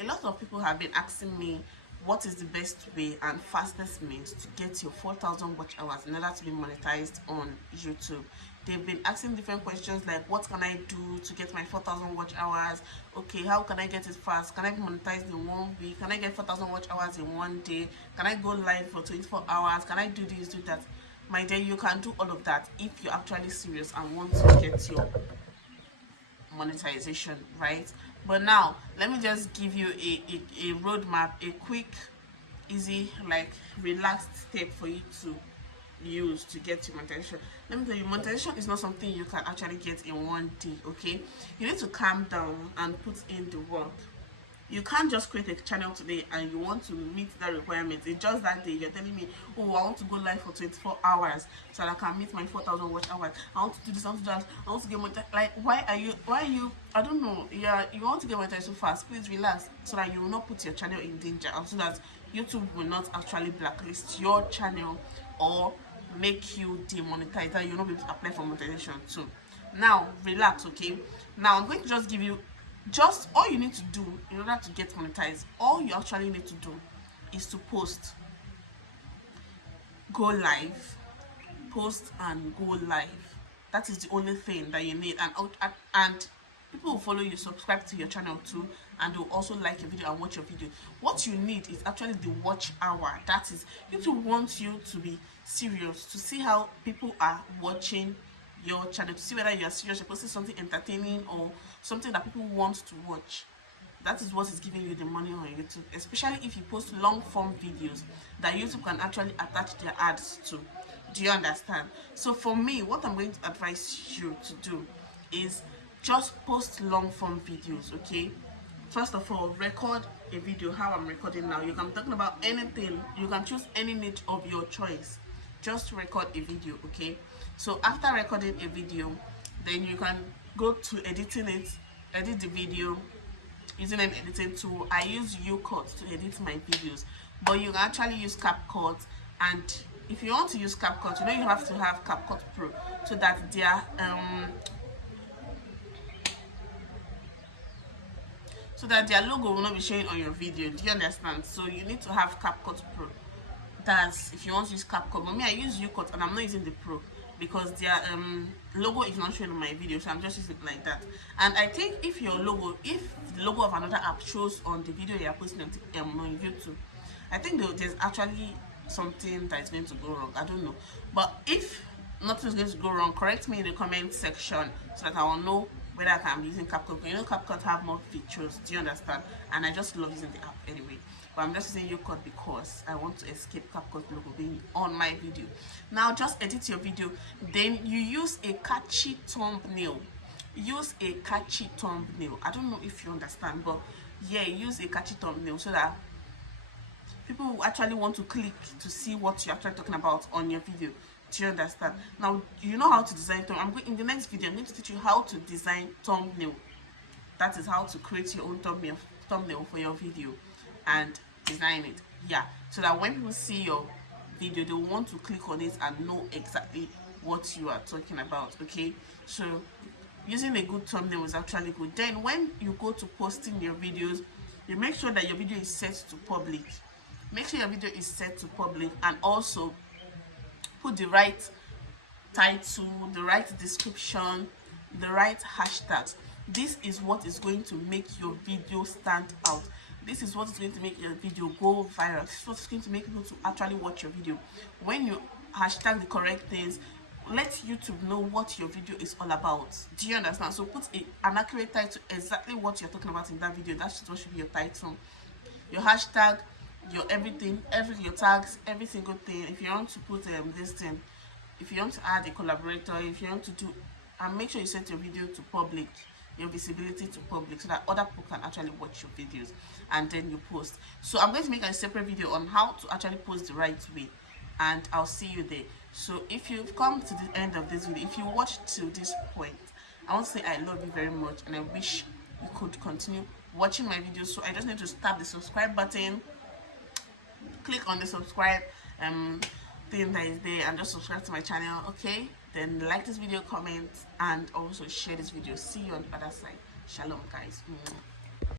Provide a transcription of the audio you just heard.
a lot of people have been asking me what is the best way and fastest means to get your 4,000 watch hours in order to be monetized on YouTube. They've been asking different questions like, what can I do to get my 4,000 watch hours? Okay, how can I get it fast? Can I be monetized in 1 week? Can I get 4,000 watch hours in 1 day? Can I go live for 24 hours? Can I do this, do that? My dear, you can do all of that if you're actually serious and want to get your monetization, right? But now let me just give you a roadmap, a quick, easy, like relaxed step for you to use to get your monetization. Let me tell you, monetization is not something you can actually get in 1 day. Okay, you need to calm down and put in the work. You can't just create a channel today and you want to meet that requirement. It's just that day you're telling me, oh, I want to go live for 24 hours so that I can meet my 4,000 watch hours. I want to do this, I want to do that, I want to get monetized. Like, why are you, I don't know. Yeah, you want to get monetized so fast. Please relax so that you will not put your channel in danger and so that YouTube will not actually blacklist your channel or make you demonetize, that you'll not be able to apply for monetization too. Now, relax, okay? Now, I'm going to just give you just all you need to do in order to get monetized. All you actually need to do is to post, go live, post and go live. That is the only thing that you need, and people will follow you, subscribe to your channel too, and they'll also like your video and watch your video. What you need is actually the watch hour. That is, YouTube wants you to be serious, to see how people are watching your channel, to see whether you are serious, you're posting something entertaining or something that people want to watch. That is what is giving you the money on YouTube, especially if you post long form videos that YouTube can actually attach their ads to. Do you understand? So for me, what I'm going to advise you to do is just post long form videos. Okay, first of all, record a video. How I'm recording now, you can be talking about anything, you can choose any niche of your choice, just record a video. Okay, so after recording a video, then you can go to editing it, edit the video using an editing tool. I use UCut to edit my videos, but you can actually use CapCut. And if you want to use CapCut, you know you have to have CapCut Pro so that their logo will not be showing on your video. Do you understand? So you need to have CapCut Pro. That's if you want to use CapCut. But me, I use UCut and I'm not using the Pro because their logo is not showing on my video, so I'm just using it like that. And I think if the logo of another app shows on the video you are posting on YouTube, I think there's actually something that is going to go wrong. I don't know, but if nothing is going to go wrong, correct me in the comment section so that I will know whether I can be using CapCut. You know, CapCut have more features. Do you understand? And I just love using the app anyway. But I'm just using UCut because I want to escape CapCut logo being on my video. Now, just edit your video. Then you use a catchy thumbnail. Use a catchy thumbnail. I don't know if you understand, but yeah, use a catchy thumbnail so that people will actually want to click to see what you're actually talking about on your video. Do you understand? Now, you know how to design thumbnail. In the next video, I'm going to teach you how to design thumbnail. That is how to create your own thumbnail for your video and design it. Yeah, so that when people see your video, they want to click on it and know exactly what you are talking about. Okay, so using a good thumbnail is actually good. Then when you go to posting your videos, you make sure that your video is set to public. Make sure your video is set to public, and also put the right title, the right description, the right hashtags. This is what is going to make your video stand out. This is what is going to make your video go viral. This is what is going to make people to actually watch your video. When you hashtag the correct things, let YouTube know what your video is all about. Do you understand? So put an accurate title, exactly what you're talking about in that video. That's what should be your title, your hashtag, your everything, your tags, every single thing. If you want to put this thing, if you want to add a collaborator, if you want to do, and make sure you set your video to public, your visibility to public, so that other people can actually watch your videos, and then you post. So I'm going to make a separate video on how to actually post the right way, and I'll see you there. So if you've come to the end of this video, if you watched to this point, I want to say I love you very much, and I wish you could continue watching my videos. So I just need to tap the subscribe button, click on the subscribe thing that is there, and just subscribe to my channel. Okay, then like this video, comment, and also share this video. See you on the other side. Shalom, guys.